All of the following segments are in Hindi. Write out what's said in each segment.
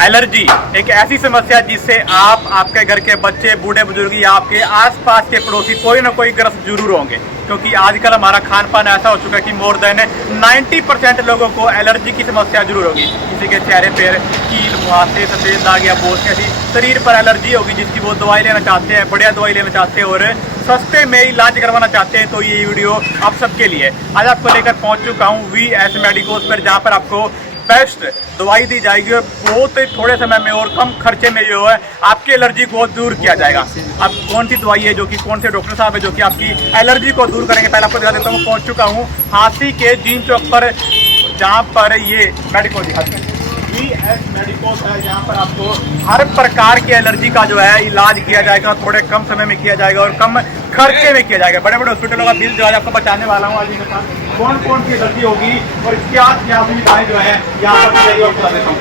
एलर्जी एक ऐसी समस्या जिससे आप, आपके घर के बच्चे, बूढ़े बुजुर्ग या आपके आसपास के पड़ोसी कोई ना कोई ग्रस्त जरूर होंगे, क्योंकि आजकल हमारा खान पान ऐसा हो चुका है कि मोर देन 90% लोगों को एलर्जी की समस्या जरूर होगी। किसी के चेहरे पर कील, मुहासे, सफेद दाग या बोझ ऐसी शरीर पर एलर्जी होगी जिसकी वो दवाई लेना चाहते हैं, बढ़िया दवाई लेना चाहते हैं और सस्ते में इलाज करवाना चाहते हैं। तो ये वीडियो आप सबके लिए आज आपको लेकर पहुंच चुका हूँ VS मेडिकोज पर, जहाँ पर आपको बेस्ट दवाई दी जाएगी और बहुत थोड़े समय में और कम खर्चे में जो है आपकी एलर्जी को दूर किया जाएगा। अब कौन सी दवाई है, जो कि कौन से डॉक्टर साहब है जो कि आपकी एलर्जी को दूर करेंगे, पहले आपको दिखा देता हूँ। पहुंच चुका हूँ हाथी के जीन चौक पर, जहाँ पर ये मेडिकोज दिखाते हैं VS मेडिकोज है, जहाँ पर आपको हर प्रकार की एलर्जी का जो है इलाज किया जाएगा, थोड़े कम समय में किया जाएगा और कम खर्चे में किया जाएगा। बड़े बड़े हॉस्पिटलों का बिल जो है आपको बचाने वाला हूँ आज इनके साथ। कौन कौन सी एलर्जी होगी और क्या क्या सुविधाएं जो है यहाँ पर बता देता हूँ।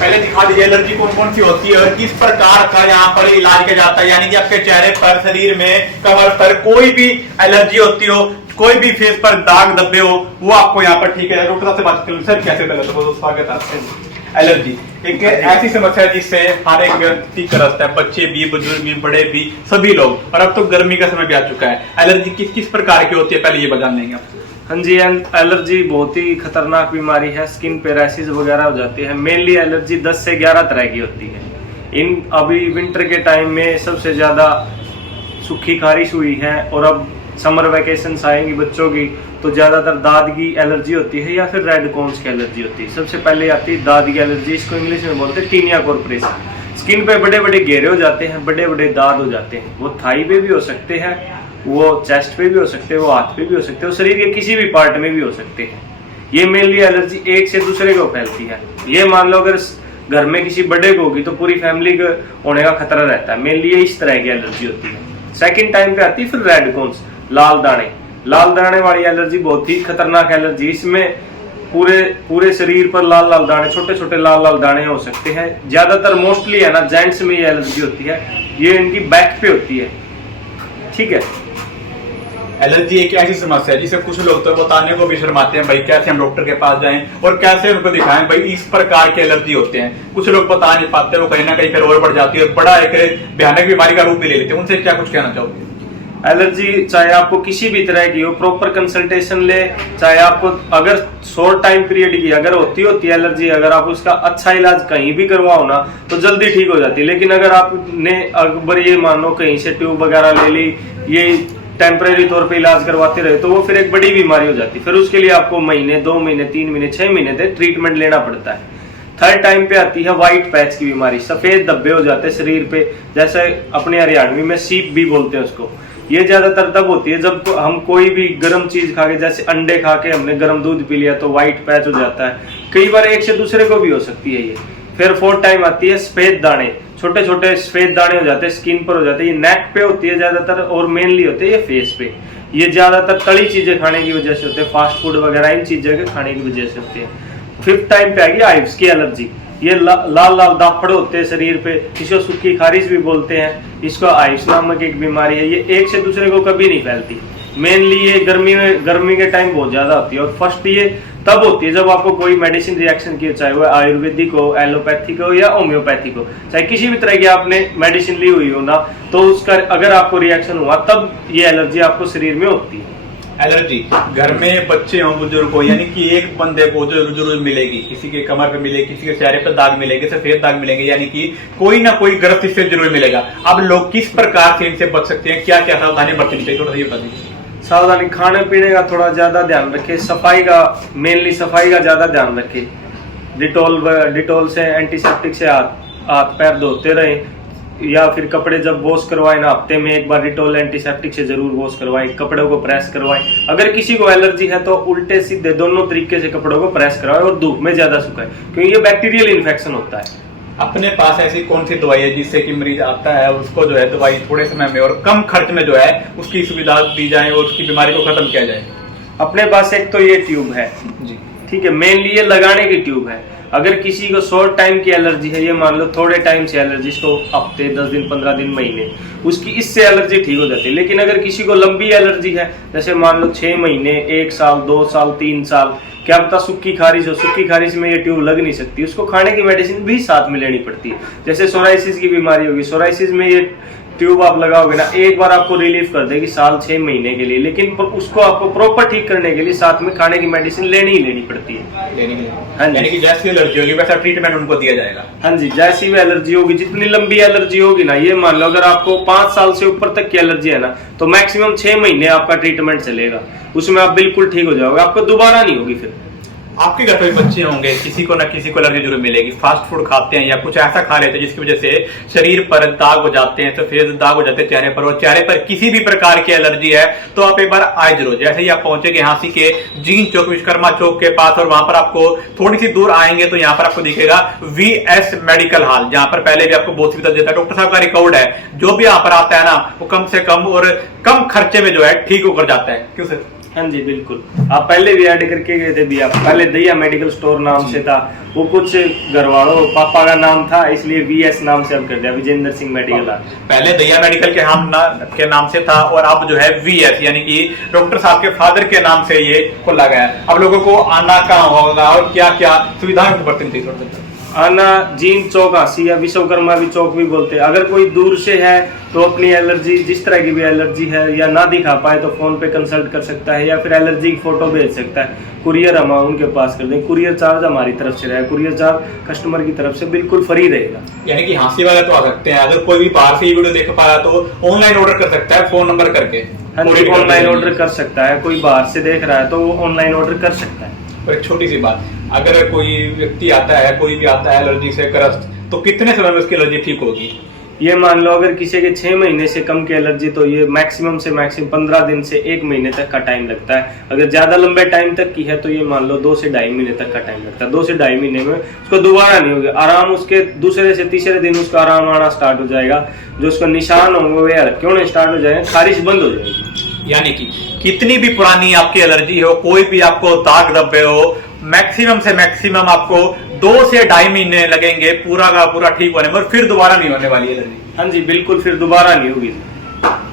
पहले दिखा दीजिए एलर्जी कौन कौन सी होती है और किस प्रकार का यहाँ पर इलाज किया जाता है। यानी कि आपके चेहरे पर, शरीर में, कमर पर कोई भी एलर्जी होती हो, कोई भी फेस पर दाग धब्बे हो, वो आपको यहाँ पर ठीक है। डॉक्टर साहब से बात करूँ सर, कैसे पहले तो स्वागत है। एलर्जी एक ऐसी समस्या है जिससे हर एक व्यक्ति ग्रस्त है, बच्चे भी, बुजुर्ग भी, बड़े भी, सभी लोग। और अब तो गर्मी का समय भी आ चुका है। एलर्जी किस किस प्रकार की होती है, पहले ये बता देंगे आप। हाँ जी, एलर्जी बहुत ही खतरनाक बीमारी है। स्किन पे रैशेज वगैरह हो जाती है। मेनली एलर्जी 10 से 11 तरह की होती है। इन अभी विंटर के टाइम में सबसे ज्यादा सूखी खारिश हुई है और अब समर वेकेशन आएंगी बच्चों की, तो ज्यादातर दाद की एलर्जी होती है या फिर रेड कॉन्स की एलर्जी होती है। सबसे पहले आती है दाद की एलर्जी, इसको इंग्लिश में बोलते हैं टीनिया कॉर्पोरेशन। स्किन पे बड़े बड़े घेरे हो जाते हैं, बड़े बड़े दाद हो जाते हैं। वो थाई पे भी हो सकते हैं, वो चेस्ट पे भी हो सकते हैं, वो हाथ पे भी हो सकते हैं, वो शरीर के किसी भी पार्ट में भी हो सकते हैं। ये मेनली एलर्जी एक से दूसरे को फैलती है। ये मान लो अगर घर में किसी बड़े को होगी तो पूरी फैमिली को होने का खतरा रहता है। मेनली ये इस तरह की एलर्जी होती है। सेकेंड टाइम पे आती है फिर रेड कॉन्स, लाल दाने। लाल दाने वाली एलर्जी बहुत ही खतरनाक एलर्जी। इसमें पूरे शरीर पर लाल लाल दाने, छोटे छोटे लाल लाल दाने हो सकते हैं। ज्यादातर मोस्टली है ना जेंट्स में ये एलर्जी होती है। ये इनकी बैक पे होती है, ठीक है। एलर्जी एक ऐसी समस्या है जिसे कुछ लोग तो बताने को भी शर्माते हैं, भाई कैसे हम डॉक्टर के पास जाएं और कैसे उनको दिखाएं, भाई इस प्रकार के एलर्जी होते हैं। कुछ लोग बता नहीं पाते, वो कहीं ना कहीं फिर और बढ़ जाती है और बड़ा एक भयानक बीमारी का रूप भी ले लेते हैं। उनसे क्या कुछ कहना चाहोगे? एलर्जी चाहे आपको किसी भी तरह की हो, प्रॉपर कंसल्टेशन ले। चाहे आपको अगर शॉर्ट टाइम पीरियड की अगर होती है एलर्जी, अगर आप उसका अच्छा इलाज कहीं भी करवाओ ना तो जल्दी ठीक हो जाती है। लेकिन अगर आपने अगर ये मानो कहीं से ट्यूब वगैरह ले ली, ये टेम्परेरी तौर पे इलाज करवाते रहे, तो वो फिर एक बड़ी बीमारी हो जाती है। फिर उसके लिए आपको महीने, 2 महीने, 3 महीने, 6 महीने तक ट्रीटमेंट लेना पड़ता है। थर्ड टाइम पे आती है व्हाइट पैच की बीमारी। सफेद धब्बे हो जाते हैं शरीर पे, जैसे अपने हरियाणवी में सीप भी बोलते हैं उसको। ये ज्यादातर तब होती है जब हम कोई भी गर्म चीज खा के, जैसे अंडे खा के हमने गर्म दूध पी लिया तो व्हाइट पैच हो जाता है। कई बार एक से दूसरे को भी हो सकती है ये। फिर फोर्थ टाइम आती है सफेद दाने। छोटे छोटे सफेद दाने हो जाते हैं, स्किन पर हो जाते हैं। ये नेक पे होती है ज्यादातर और मेनली होते हैं ये फेस पे। ये ज्यादातर तली चीजें खाने की वजह से होते हैं, फास्ट फूड वगैरह इन चीजों के खाने की वजह से होते हैं। फिफ्थ टाइम पे आएगी आइव्स की एलर्जी। ये लाल लाल दापड़ होते हैं शरीर पे, इसको सूखी खारिश भी बोलते हैं। इसको आइव्स नामक एक बीमारी है। ये एक से दूसरे को कभी नहीं फैलती। मेनली ये गर्मी के टाइम बहुत ज्यादा होती है और फर्स्ट ये तब होती है जब आपको कोई मेडिसिन रिएक्शन की, चाहे वो आयुर्वेदिक हो, एलोपैथिक हो या होम्योपैथिक हो, चाहे किसी भी तरह की आपने मेडिसिन ली हुई हो ना, तो उसका अगर आपको रिएक्शन हुआ तब ये एलर्जी आपको शरीर में होती है। एलर्जी घर में बच्चे हो, बुजुर्ग हो, यानी कि एक बंदे को जो जरूर मिलेगी। किसी के कमर पे मिलेगी, किसी के चेहरे पर दाग मिलेंगे, सफेद दाग मिलेंगे, यानी कि कोई ना कोई ग्रस्त इससे जरूर मिलेगा। अब लोग किस प्रकार से इनसे बच सकते हैं, क्या क्या सावधानी बरतनी चाहिए, थोड़ा सा ये बता दीजिए। सावधानी, खाने पीने का थोड़ा ज्यादा ध्यान रखे। सफाई का, मेनली सफाई का ज्यादा ध्यान रखे। डिटोल से, एंटीसेप्टिक से हाथ पैर धोते रहे, या फिर कपड़े जब वॉश करवाएं ना, हफ्ते में एक बार डिटोल एंटीसेप्टिक से जरूर वॉश करवाएं। कपड़ों को प्रेस करवाएं। अगर किसी को एलर्जी है तो उल्टे सीधे दोनों तरीके से कपड़ों को प्रेस करवाएं और धूप में ज्यादा सुखाएं, क्योंकि ये बैक्टीरियल इन्फेक्शन होता है। अपने पास ऐसी कौन सी दवाई है जिससे कि मरीज आता है उसको जो है दवाई थोड़े समय में और कम खर्च में जो है उसकी सुविधा दी जाए और उसकी बीमारी को खत्म किया जाए? अपने पास एक तो ये ट्यूब है जी, ठीक है। मेनली ये लगाने की ट्यूब है। अगर किसी को शॉर्ट टाइम की एलर्जी है, ये मान लो थोड़े टाइम से एलर्जी, इसको हफ्ते 10 दिन 15 दिन महीने, उसकी इससे एलर्जी ठीक हो जाती है। लेकिन अगर किसी को लंबी एलर्जी है, जैसे मान लो 6 महीने, 1 साल, 2 साल, 3 साल, क्या पता सूखी खारिश हो, सूखी खारिश में ये ट्यूब लग नहीं सकती, उसको खाने की मेडिसिन भी साथ में लेनी पड़ती है। जैसे सोराइसिस की बीमारी होगी, सोराइसिस में ये ट्यूब आप लगाओगे ना, एक बार आपको रिलीफ कर देगी साल 6 महीने के लिए, लेकिन उसको आपको प्रॉपर ठीक करने के लिए साथ में खाने की मेडिसिन लेनी ही लेनी पड़ती है। हाँ, यानी कि जैसी एलर्जी होगी वैसा ट्रीटमेंट उनको दिया जाएगा। हाँ जी, जैसी भी एलर्जी होगी, जितनी लंबी एलर्जी होगी ना, ये मान लो अगर आपको 5 साल से ऊपर तक की एलर्जी है ना, तो मैक्सिमम 6 महीने आपका ट्रीटमेंट चलेगा, उसमें आप बिल्कुल ठीक हो जाओगे, आपको दोबारा नहीं होगी। फिर आपके घर पे बच्चे होंगे, किसी को ना किसी को एलर्जी जरूर मिलेगी, फास्ट फूड खाते हैं या कुछ ऐसा खा लेते हैं जिसकी वजह से शरीर पर दाग हो जाते हैं, सफेद दाग हो जाते हैं चेहरे पर, और चेहरे पर किसी भी प्रकार की एलर्जी है तो आप एक बार आए जरूर। जैसे ही आप पहुंचेंगे झांसी के जीन चौक, विश्वकर्मा चौक के पास, और वहां पर आपको थोड़ी सी दूर आएंगे तो यहाँ पर आपको दिखेगा VS मेडिकल हॉल, जहां पर पहले भी आपको बहुत सुविधा देता है। डॉक्टर साहब का रिकॉर्ड है, जो भी यहाँ पर आता है ना वो कम से कम और कम खर्चे में जो है ठीक होकर जाता है। क्यों सर? हाँ जी बिल्कुल, आप पहले भी ऐड करके गए थे भी, आप पहले दैया मेडिकल स्टोर नाम से था, वो कुछ घरवालों पापा का नाम था इसलिए VS नाम से अब कर दिया, विजेंद्र सिंह मेडिकल। पहले दैया मेडिकल के नाम से था और अब जो है VS यानी कि डॉक्टर साहब के फादर के नाम से ये खोला गया है। अब लोगों को आना कहाँ होगा और क्या क्या सुविधाएं बरतनी थी? आना जीन चौक झांसी या विश्वकर्मा भी चौक भी बोलते हैं। अगर कोई दूर से है तो अपनी एलर्जी, जिस तरह की भी एलर्जी है, या ना दिखा पाए तो फोन पे कंसल्ट कर सकता है, या फिर एलर्जी की फोटो भेज सकता है, कुरियर हम उनके पास कर देंगे। कुरियर चार्ज हमारी तरफ से रहेगा, कुरियर चार्ज कस्टमर की तरफ से बिल्कुल फ्री रहेगा। यानी कि झांसी वाले तो आ सकते हैं, अगर कोई भी बाहर से वीडियो देख पा रहा तो ऑनलाइन ऑर्डर कर सकता है फोन नंबर करके। हाँ जी, ऑनलाइन ऑर्डर कर सकता है, कोई बाहर से देख रहा है तो वो ऑनलाइन ऑर्डर कर सकता है। और एक छोटी सी बात, अगर कोई व्यक्ति आता है, कोई भी आता है एलर्जी से ग्रस्त, तो कितने समय में उसकी एलर्जी ठीक होगी? ये मान लो अगर किसी के 6 महीने से कम की एलर्जी, तो ये मैक्सिमम से मैक्सिमम 15 दिन से 1 महीने तक का टाइम लगता है। अगर ज्यादा लंबे टाइम तक की है तो ये मान लो 2 से 2.5 महीने तक का टाइम लगता है। 2 से 2.5 महीने में उसको दोबारा नहीं होगा, आराम उसके दूसरे से तीसरे दिन उसका आराम आना स्टार्ट हो जाएगा, जो उसको निशान होंगे वे हल्के होने स्टार्ट हो जाएंगे, खारिश बंद हो जाएगी। यानी कि कितनी भी पुरानी आपकी एलर्जी हो, कोई भी आपको दाग धब्बे हो, मैक्सिमम से मैक्सिमम आपको 2 से 2.5 महीने लगेंगे पूरा का पूरा ठीक होने में, और फिर दोबारा नहीं होने वाली एलर्जी। हाँ जी बिल्कुल, फिर दोबारा नहीं होगी।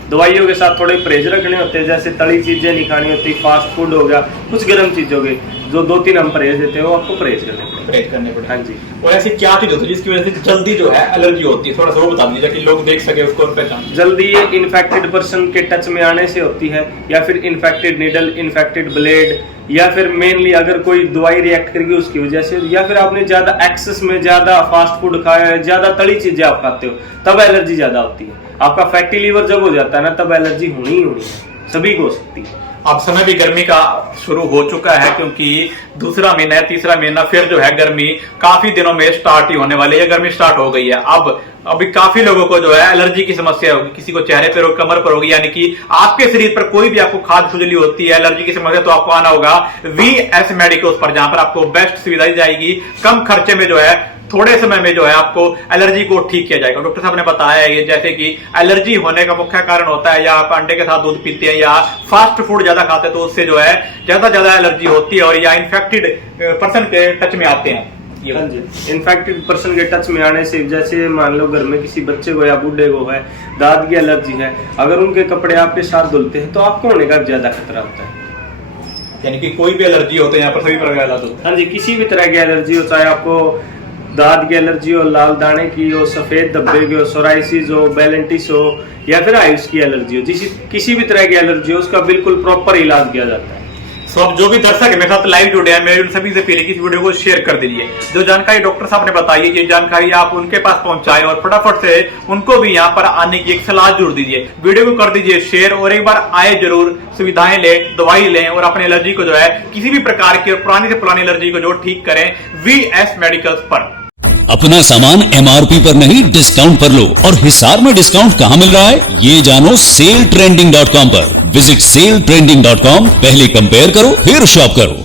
दवाइयों के साथ थोड़े परहेज रखने होते हैं, जैसे तली चीजें नहीं खानी होती, फास्ट फूड हो गया, कुछ गर्म चीज हो गई, जो 2-3 हम परहेज देते हैं वो आपको परहेज करने पड़े। हाँ जी। और ऐसी क्या चीज होती है जिसकी वजह से जल्दी जो है एलर्जी होती है, थोड़ा सा वो बता दीजिए कि लोग देख सके उसको और पहचान। जल्दी ये इन्फेक्टेड पर्सन के टच में आने से होती है, या फिर इन्फेक्टेड नीडल, इन्फेक्टेड ब्लेड, या फिर मेनली अगर कोई दवाई रिएक्ट करेगी उसकी वजह से, या फिर आपने ज्यादा एक्सेस में ज्यादा फास्ट फूड खाया है, ज्यादा तली चीजें आप खाते हो, तब एलर्जी ज्यादा होती है। आपका फैटी लीवर जब हो जाता है ना, तब एलर्जी होनी ही होनी है, सभी को हो सकती है। अब समय भी गर्मी का शुरू हो चुका है, क्योंकि दूसरा महीना है, तीसरा महीना फिर जो है गर्मी काफी दिनों में स्टार्ट ही होने वाली है। गर्मी स्टार्ट हो गई है, अब अभी काफी लोगों को जो है एलर्जी की समस्या होगी, किसी को चेहरे पर होगी, कमर पर होगी, यानी कि आपके शरीर पर कोई भी आपको खाज खुजली होती है, एलर्जी की समस्या, तो आपको आना होगा VS मेडिकल पर, जहां पर आपको बेस्ट सुविधा दी जाएगी, कम खर्चे में जो है थोड़े समय में जो है आपको एलर्जी को ठीक किया जाएगा। डॉक्टर साहब ने बताया है, ये जैसे कि एलर्जी होने का मुख्य कारण होता है, या आप अंडे के साथ दूध पीते हैं या फास्ट फूड ज्यादा खाते हैं, तो उससे जो है ज्यादा एलर्जी होती है, और या इन्फेक्टेड पर्सन के टच में आते हैं। हाँ जी, इन्फेक्टेड पर्सन के टच में आने से, जैसे मान लो घर में किसी बच्चे को या बूढ़े को है, दांत की एलर्जी है, अगर उनके कपड़े आपके साथ धुलते हैं तो आपको होने का ज्यादा खतरा होता है। यानी कि कोई भी एलर्जी हो तो यहाँ पर सभी प्रकार की एलर्जी होती है। हाँ जी, किसी भी तरह की एलर्जी हो, चाहे आपको दांत की एलर्जी हो, लाल दाने की हो, सफेद धब्बे की हो, सोराइसिस हो, बेलेंटिस हो, या फिर आयुष की एलर्जी हो, किसी भी तरह की एलर्जी हो, उसका बिल्कुल प्रॉपर इलाज किया जाता है। सो अब जो भी दर्शक है मेरे साथ लाइव जुड़े हैं, मैं उन सभी से पहले इस वीडियो को शेयर कर दीजिए। जो जानकारी डॉक्टर साहब ने बताई है, ये जानकारी आप उनके पास पहुंचाएं और फटाफट से उनको भी यहाँ पर आने की एक सलाह जरूर दीजिए। वीडियो को कर दीजिए शेयर, और एक बार आए जरूर, सुविधाएं लें, दवाई लें, और अपने एलर्जी को जो है किसी भी प्रकार की पुरानी से पुरानी एलर्जी को जो ठीक करें VS मेडिकल्स पर। अपना सामान MRP पर नहीं, डिस्काउंट पर लो। और हिसार में डिस्काउंट कहां मिल रहा है ये जानो SaleTrending.com पर। विजिट SaleTrending.com, पहले कंपेयर करो फिर शॉप करो।